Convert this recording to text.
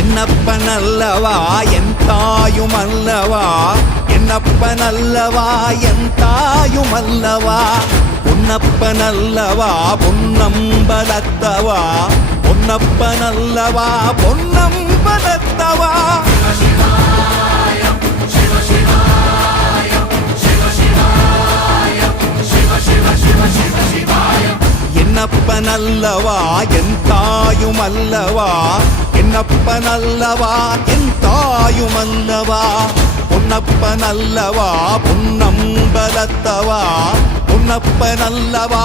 என்னப்பனல்லவா என் தாயுமல்லவா, என்னப்பனல்லவா என் தாயுமல்லவா, பொன்னப்பனல்லவா பொன்னம்பலத்தவா, பொன்னப்பனல்லவா பொன்னம்பலத்தவா. என்னப்பனல்லவா என் தாயுமல்லவா, என்னப்பனல்லவா என் தாயுமல்லவா, பொன்னப்பனல்லவா பொன்னம்பலத்தவா, பொன்னப்பனல்லவா